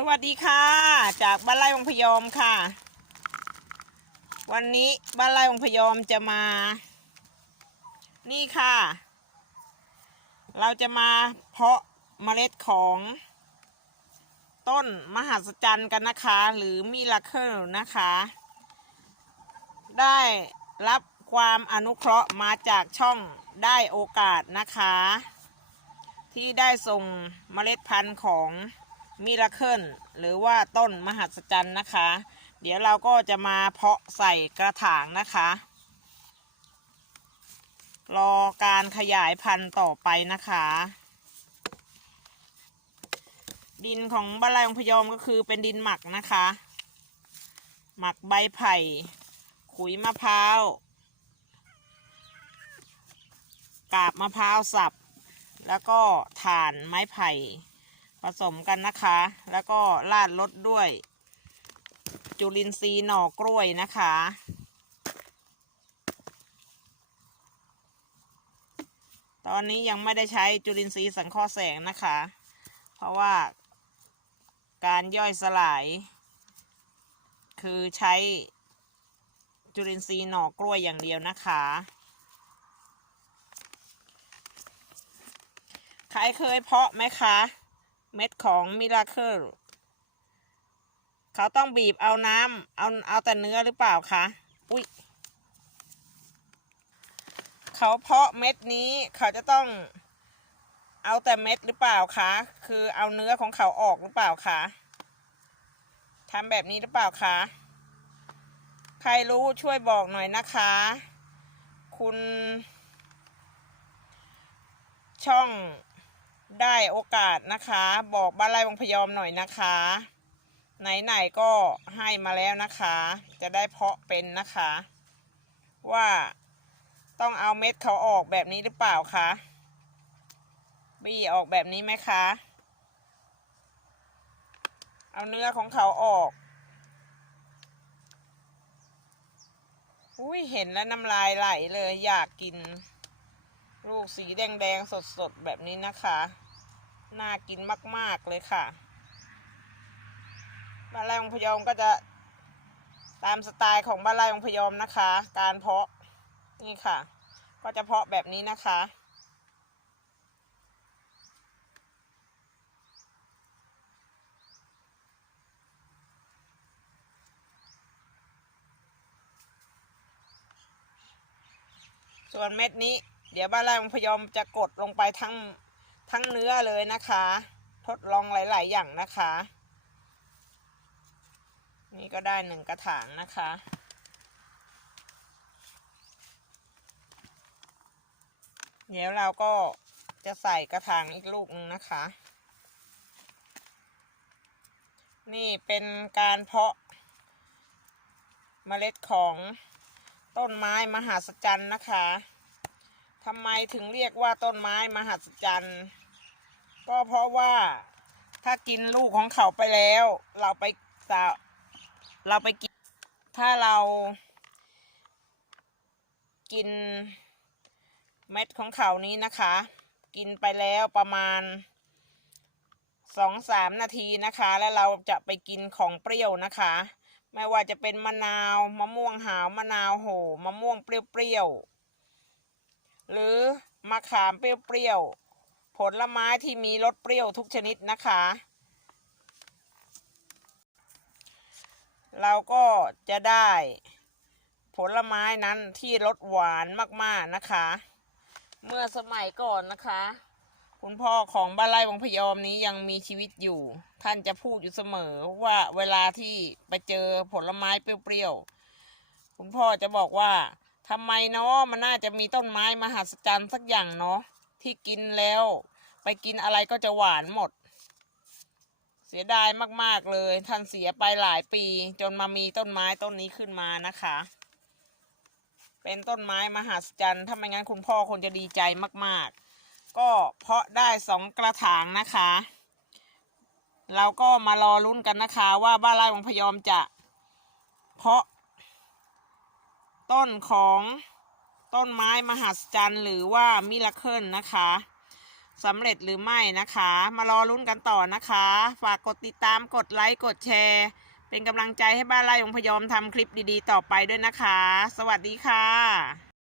สวัสดีค่ะ จากบ้านไร่วังพยอมค่ะ วันนี้บ้านไร่วังพยอมจะมา นี่ค่ะ เราจะมาเพาะเมล็ดของ ต้นมหัศจรรย์กันนะคะ หรือมิราเคิลนะคะ ได้รับความอนุเคราะห์มาจากช่องได้โอกาสนะคะ ที่ได้ส่งเมล็ดพันธุ์ของ มิราเคิลหรือว่าต้นมหัศจรรย์นะคะ เดี๋ยวเราก็จะมาเพาะใส่กระถางนะคะ รอการขยายพันธุ์ต่อไปนะคะ ดินของบ้านไร่องพยอมก็คือเป็นดินหมักนะคะ หมักใบไผ่ ขุยมะพร้าวกาบมะพร้าวสับ แล้วก็ถ่านไม้ไผ่ สมกันนะคะ แล้วก็ราดรสด้วย จุลินทรีย์หน่อกล้วยนะคะ ตอนนี้ยังไม่ได้ใช้จุลินทรีย์สังเคราะห์แสงนะคะ เพราะว่าการย่อยสลาย คือใช้จุลินทรีย์หน่อกล้วยอย่างเดียวนะคะ ใครเคยเพาะไหมคะ เม็ดของมิราเคิลเขาต้องบีบเอาน้ำเอาเอาแต่เนื้อหรือเปล่าคะ อุ้ยเขาเพาะเม็ดนี้เขาจะต้องเอาแต่เม็ดหรือเปล่าคะ คือเอาเนื้อของเขาออกหรือเปล่าคะทำแบบนี้หรือเปล่าคะ ใครรู้ช่วยบอกหน่อยนะคะ คุณ ช่อง ได้โอกาสนะคะ บอกบ้านไร่วังพยอมหน่อยนะคะ ไหนๆก็ให้มาแล้วนะคะ จะได้เพาะเป็นนะคะ ว่าต้องเอาเม็ดเขาออกแบบนี้หรือเปล่าคะบี้ออกแบบนี้ไหมคะ เอาเนื้อของเขาออกอุ้ยเห็นแล้วน้ำลายไหลเลยอยากกิน ลูกสีแดงๆ สดๆ แบบนี้นะคะ น่ากินมากๆเลยค่ะบ้านไร่องพยอมก็จะตามสไตล์ของบ้านไร่องพยอมนะคะ การเพาะนี่ค่ะ ก็จะเพาะแบบนี้นะคะ ส่วนเม็ดนี้ เดี๋ยวบ้านไร่องพยอมจะกดลงไปทั้งทั้งเนื้อเลยนะคะ ทดลองหลาย ๆ อย่างนะคะ นี่ก็ได้หนึ่งกระถางนะคะเดี๋ยวเราก็จะใส่กระถางอีกลูกหนึงนะคะ นี่เป็นการเพาะเมล็ดของต้นไม้มหัศจรรย์นะคะ ทำไมถึงเรียกว่าต้นไม้มหัศจรรย์ ก็เพราะว่าถ้ากินลูกของเขาไปแล้ว เราไปสาเราไปกิน ถ้าเรากินเม็ดของเขานี้นะคะ กินไปแล้วประมาณสองสามนาทีนะคะ แล้วเราจะไปกินของเปรี้ยวนะคะ ไม่ว่าจะเป็นมะนาว มะม่วงหาว มะนาวโห มะม่วงเปรี้ยวๆ หรือมะขามเปรี้ยวๆ ผลไม้ที่มีรสเปรี้ยวทุกชนิดนะคะ เราก็จะได้ผลไม้นั้นที่รสหวานมากๆนะคะ เมื่อสมัยก่อนนะคะ คุณพ่อของบ้านไร่วังพยอมนี้ยังมีชีวิตอยู่ ท่านจะพูดอยู่เสมอว่าเวลาที่ไปเจอผลไม้เปรี้ยวๆ คุณพ่อจะบอกว่า ทำไมเนาะมันน่าจะมีต้นไม้มหัศจรรย์สักอย่างเนาะที่กินแล้ว ไปกินอะไรก็จะหวานหมด เสียดายมากๆเลยท่านเสียไปหลายปี จนมามีต้นไม้ต้นนี้ขึ้นมานะคะ เป็นต้นไม้มหัศจรรย์ถ้าไม่งั้นคุณพ่อคงจะดีใจมากๆ ก็เพาะได้สองกระถางนะคะ เราก็มารอลุ้นกันนะคะ ว่าบ้านไร่วังพยอมจะเพาะ ต้นของต้นไม้มหัศจรรย์หรือว่ามิราเคิลนะคะสำเร็จหรือไม่นะคะ มารอลุ้นกันต่อนะคะ ฝากกดติดตามกดไลค์กดแชร์ เป็นกำลังใจให้บ้านไร่องพยอมทำคลิปดีๆ ต่อไปด้วยนะคะ สวัสดีค่ะ